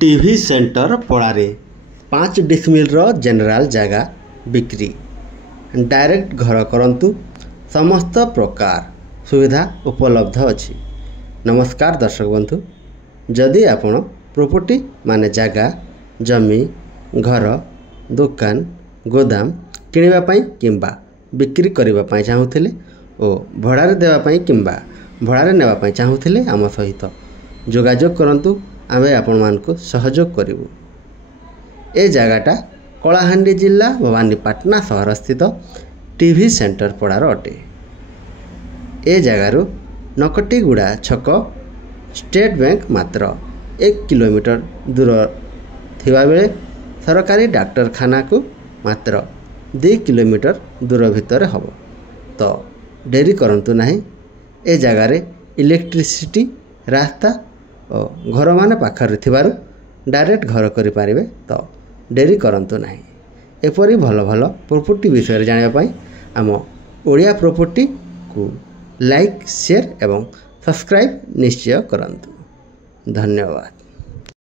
TV centre पड़ारे 5 decimal general जगह बिक्री direct घर करंतु समस्त प्रकार सुविधा उपलब्ध अछि। नमस्कार दर्शक बंधु, जदि आपण प्रॉपर्टी माने जगह जमी घर दुकान गोदाम किनिबा पई किंबा बिक्री करिबा पई चाहुथिले ओ भड़ारे देबा पई किंबा भड़ारे नेबा पई चाहुथिले आम सहित जोगाजोग करंतु, आमे आपण मानकु सहयोग करिवु। ए जगहटा कलाहांडी जिला भवानीपाटना सहर स्थित टीवी सेंटर पड़ार अटे। ए जगारु नकटीगुड़ा छक स्टेट बैंक मात्र 1 किलोमीटर दूर थिबा बेले सरकारी डाक्तरखाना को मात्र 2 किलोमीटर दूर भितर हब। तो डेरी करंतु नाही, ए जगारे इलेक्ट्रिसिटी रास्ता और घर मान पाखर थिबारु डायरेक्ट घर करि पारिबे। तो डेरी करंतु नाही। एपरी भल भल प्रॉपर्टी विषय जानिबा पई आम ओडिया प्रॉपर्टी को लाइक शेयर एवं सब्सक्राइब निश्चय करंतु। धन्यवाद।